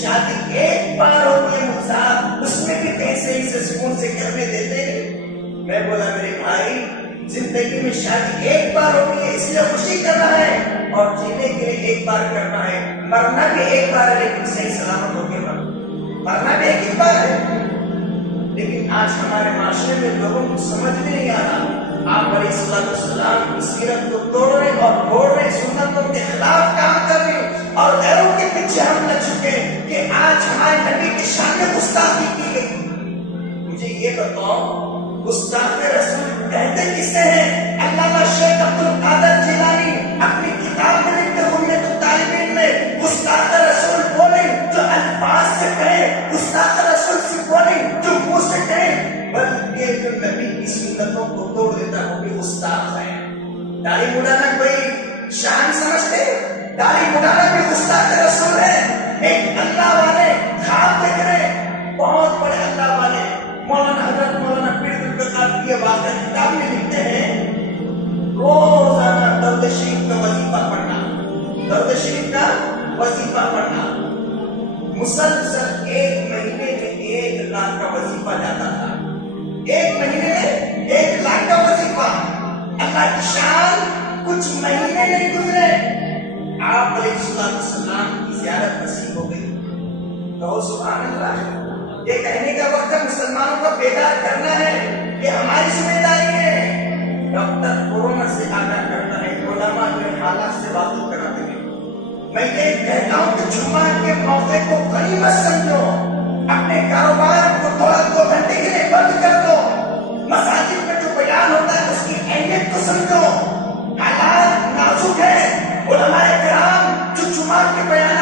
شادی ایک بار ہوتی ہے مصعب، اس میں بھی کیسے اسے سکون سے کرنے دیتے ہیں؟ میں بولا میرے بھائی زندگی میں شادی ایک بار ہوتی ہے، اس لیے خوشی کرنا ہے اور جینے کے لیے ایک بار کرنا ہے، مرنا بھی ایک بار ہے لیکن صحیح سلامت ہو کے مرنا بھی ایک ہی بار ہے۔ لیکن آج ہمارے معاشرے میں لوگوں کو سمجھ میں نہیں آ رہا، آپ علیہ السلام کی سیرت کو توڑ رہے اور پھوڑ رہے، سنتوں کے خلاف کام کر رہے اور غیروں کے پیچھے ہم لگ چکے کہ آج ہمارے نبی کی شان میں گستاخی کی گئی۔ مجھے یہ بتاؤ گستاخ رسول کہتے کسے ہیں؟ علامہ شیخ عبد القادر جیلانی اپنی کتاب میں لکھتے ہیں طالبین میں گستاخ رسول بولے جو الفاظ سے کہے، گستاخ رسول سے بولے جو منہ سے کہے، بلکہ جو نبی کی سنتوں کو توڑ دیتا ہے وہ بھی گستاخ ہے۔ داڑھی مڈانا کوئی شان سمجھتے؟ داڑھی مڈانا بھی گستاخ رسول ہے۔ ایک اللہ والے خواب دیکھ رہے، بہت بڑے اللہ والے مولانا حضرت مولانا پیر القادر کی واقعہ کتاب میں لکھتے ہیں روزانہ درد شریف کا وظیفہ پڑھنا، درد شریف کا وظیفہ پڑھنا، مسلسل ایک مہینے میں 1 لاکھ کا وظیفہ جاتا تھا، ایک مہینے میں 1 لاکھ کا وظیفہ۔ اللہ کی شان کچھ مہینے نہیں گزرے آپ علیہ السلام کی زیارت نصیب ہو گئی۔ کہو سبحان اللہ۔ یہ کہنے کا وقت مسلمانوں کو بیدار کرنا ہے کہ ہماری ذمہ داری ہے۔ ڈاکٹر کورونا سے آگاہ کرتا ہے، علماء جو حالات سے واقف کراتے ہیں۔ میں یہ کہتا ہوں کہ جمعہ کے موقع کو غنیمت سمجھو، اپنے کاروبار کو تھوڑا 2 گھنٹے کے لیے بند کر دو، مساجد میں جو بیان ہوتا ہے اس کی اہمیت کو سمجھو۔ حالات نازک ہے، علماء کرام جو جمعہ کے بیان